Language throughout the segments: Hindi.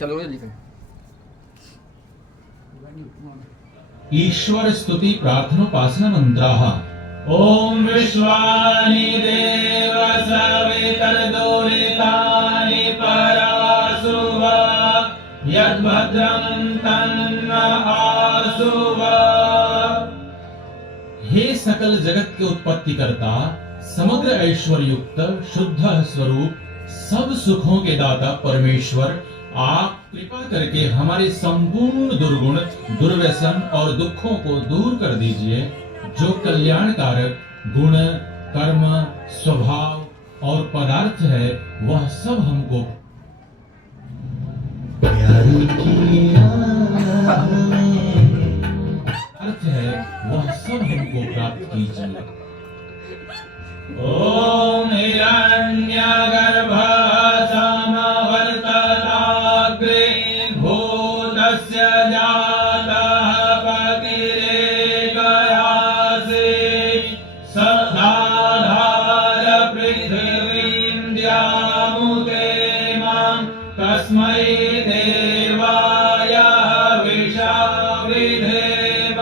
चलो लिखें। ईश्वर स्तुति प्रार्थनोपासना मंत्राः। ओम विश्वानि देव सवितर्दुरितानि परासुव यद्भद्रं तन्न आसुव। हे सकल जगत के उत्पत्ति करता, समग्र ऐश्वर्य युक्त शुद्ध स्वरूप, सब सुखों के दाता परमेश्वर, आप कृपा करके हमारे संपूर्ण दुर्गुण, दुर्व्यसन और दुखों को दूर कर दीजिए। जो कल्याणकारक गुण, कर्म, स्वभाव और पदार्थ है, वह सब हमको अर्थ है, वह सब हमको प्राप्त कीजिए। ओम हिरण्यगर्भः समवर्तताग्रे भूतस्य जातः पतिरेकयासि सदाधार पृथिवीं द्यामुते मां तस्मै देवाय विशाविधेम।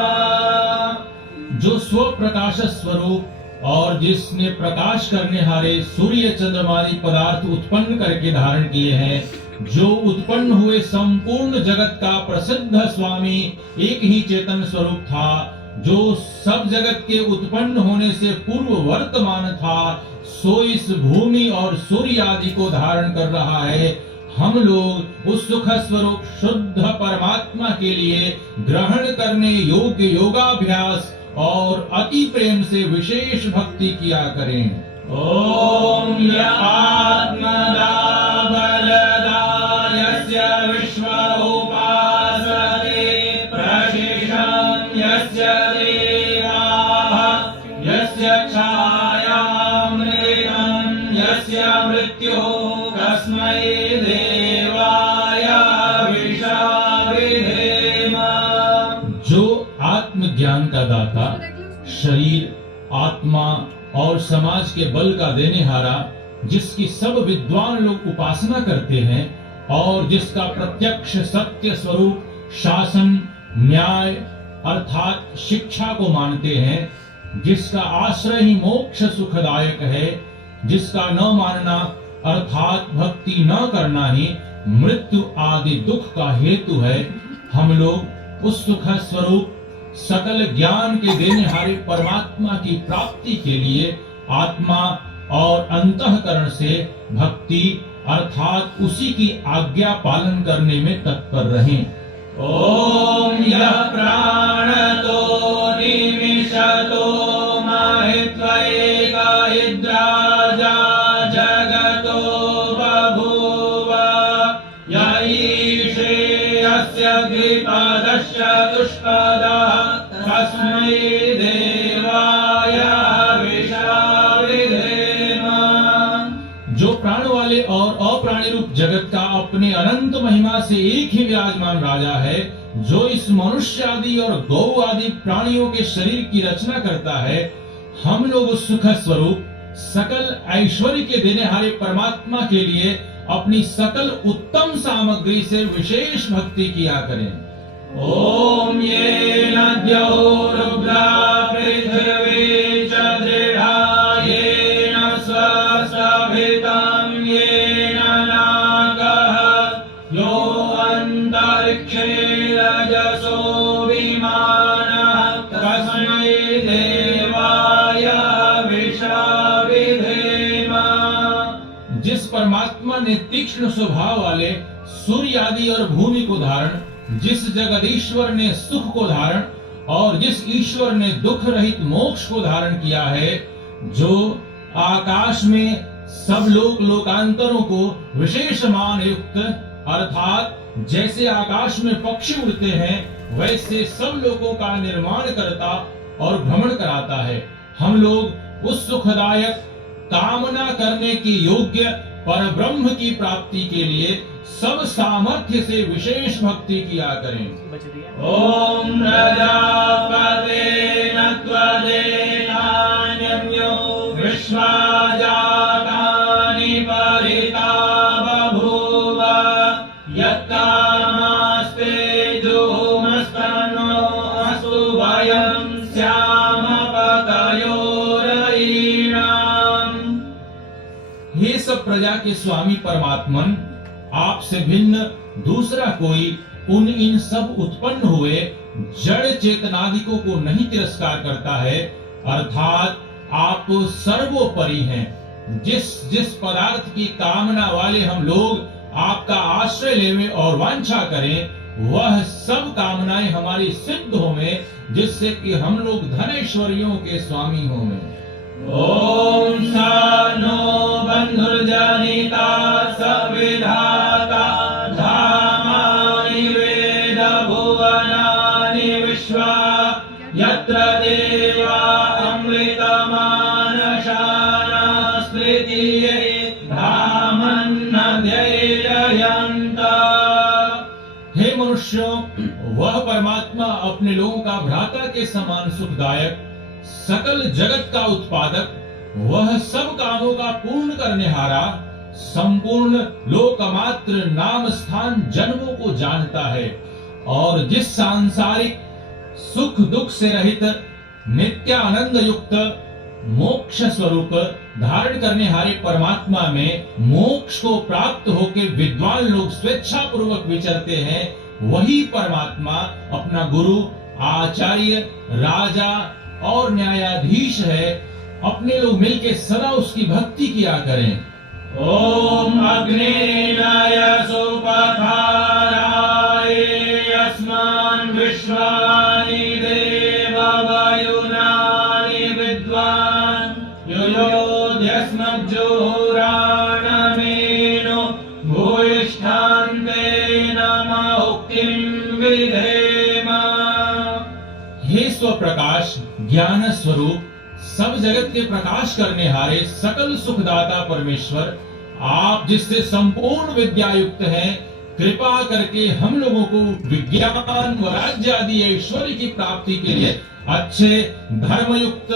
जो स्वप्रकाश स्वरूप और जिसने प्रकाश करने हारे सूर्य चंद्रमादि पदार्थ उत्पन्न करके धारण किए हैं, जो उत्पन्न हुए संपूर्ण जगत का प्रसिद्ध स्वामी एक ही चेतन स्वरूप था, जो सब जगत के उत्पन्न होने से पूर्व वर्तमान था, सो इस भूमि और सूर्य आदि को धारण कर रहा है। हम लोग उस सुख स्वरूप शुद्ध परमात्मा के लिए ग्रहण करने योग्य योगाभ्यास और अति प्रेम से विशेष भक्ति किया करें। ओम आत्मदा बलदा यस्य विश्व उपासते प्रशिषं यस्य देवाः यस्य छायामृतं यस्य मृत्युः तस्मै देवाय विशाविधेम। जो आत्मज्ञान का दाता, शरीर, आत्मा और समाज के बल का देनेहारा, जिसकी सब विद्वान लोग उपासना करते हैं और जिसका प्रत्यक्ष सत्य स्वरूप शासन, न्याय अर्थात शिक्षा को मानते हैं, जिसका आश्रय ही मोक्ष सुखदायक है, जिसका न मानना अर्थात भक्ति न करना ही मृत्यु आदि दुख का हेतु है, हम लोग उस सुख स्वरूप सकल ज्ञान के देनेहारे परमात्मा की प्राप्ति के लिए आत्मा और अंतःकरण से भक्ति अर्थात उसी की आज्ञा पालन करने में तत्पर रहें। ओम यः प्राणतो निमिषतो माहित्वैका इद्राजा जगतो बभूव य ईशे यस्य द्विपदश्च दुष्पदः तस्मै देवाय विशाविधेम। जो प्राण वाले और अप्राणी रूप जगत का अपने अनंत महिमा से एक ही विराजमान राजा है, जो इस मनुष्य आदि और गौ आदि प्राणियों के शरीर की रचना करता है, हम लोग उस सुख स्वरूप सकल ऐश्वर्य के देनेहारे परमात्मा के लिए अपनी सकल उत्तम सामग्री से विशेष भक्ति किया करें। ओम येन द्यौरुग्रा पृथिवी च दृढा येन स्वस्ताभितं येन नागः यो अन्तरिक्षे रजसो विमानः तस्मै देवाय विशाविधेम। जिस परमात्मा ने तीक्ष्ण स्वभाव वाले सूर्य आदि और भूमि को धारण, जिस जगदीश्वर ने सुख को धारण और जिस ईश्वर ने दुख रहित मोक्ष को धारण किया है, जो आकाश में सब लोक लोकांतरों को विशेष मान युक्त अर्थात जैसे आकाश में पक्षी उड़ते हैं वैसे सब लोगों का निर्माण करता और भ्रमण कराता है, हम लोग उस सुखदायक कामना करने की योग्य पर ब्रह्म की प्राप्ति के लिए सब सामर्थ्य से विशेष भक्ति किया करें। ओम प्रजापतेन त्वदेनान्यो विश्वाजातानि परिता बभूव यत्कामास्ते जोमस्तनो अस्तु वयं श्यामपतयोरयीणाम्। हे सब प्रजा के स्वामी परमात्मन, आपसे भिन्न दूसरा कोई उन इन सब उत्पन्न हुए जड़ चेतनादिकों को नहीं तिरस्कार करता है, अर्थात आप सर्वोपरि हैं। जिस जिस पदार्थ की कामना वाले हम लोग आपका आश्रय लेवे और वांछा करें, वह सब कामनाएं हमारी सिद्ध होवे, जिससे कि हम लोग धनैश्वर्यों के स्वामी होवे। ओम सानो बंधुर्जनिता सविधाता धामानि वेद भुवनानि विश्वा यत्र देवा अमृतमानशाना स्मृतिये धामन्नध्ययन्ता। हे मनुष्यों, वह परमात्मा अपने लोगों का भ्राता के समान सुखदायक, सकल जगत का उत्पादक, वह सब कामों का पूर्ण करने हारा, संपूर्ण लोकमात्र नाम स्थान जन्मों को जानता है और जिस सांसारिक सुख दुख से रहित नित्यानंद युक्त मोक्ष स्वरूप धारण करने हारे परमात्मा में मोक्ष को प्राप्त होकर विद्वान लोग स्वेच्छा पूर्वक विचरते हैं, वही परमात्मा अपना गुरु, आचार्य, राजा और न्यायाधीश है। अपने लोग मिलके सदा उसकी भक्ति किया करें। ओम अग्नेनाय सुपथाराय अस्मान् विश्वानि देववायुनानि विद्वान् युयोध्यस्मज्जुहुराणमेनो भूयिष्ठान्ते नमः उक्तिं विधेम। हे स्वप्रकाश ज्ञान स्वरूप सब जगत के प्रकाश करने हारे सकल सुखदाता परमेश्वर, आप जिससे संपूर्ण विद्या युक्त हैं, कृपा करके हम लोगों को विज्ञान व राज्य आदि ऐश्वर्य की प्राप्ति के लिए अच्छे धर्मयुक्त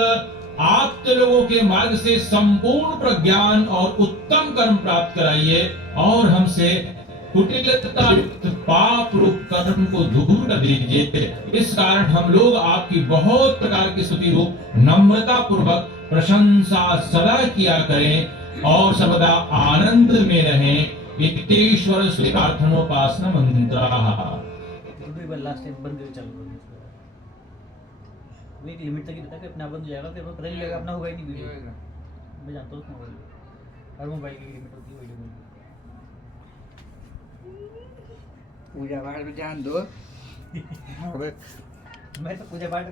आप्त लोगों के मार्ग से संपूर्ण प्रज्ञान और उत्तम कर्म प्राप्त कराइए और हमसे कुटिलता युक्त पाप रूप कर्म को दूर कर दीजिए। इस कारण हम लोग आपकी बहुत प्रकार की स्तुति रूप नम्रता पूर्वक प्रशंसा सदा किया करें और सर्वदा आनंद में रहें। इत्येश्वर प्रार्थनोपासना मंत्राः। लास्ट टाइम बंद चल रहा है, वो एक लिमिट तक ही रहता है, फिर अपना बंद हो जाएगा, फिर पता नहीं लगेगा अपना होगा ही नहीं वीडियो। मैं जानता हूँ मोबाइल, हर मोबाइल की लिमिट होती है वीडियो में। पूजा पाठ में ध्यान दो। मैं तो पूजा पाठ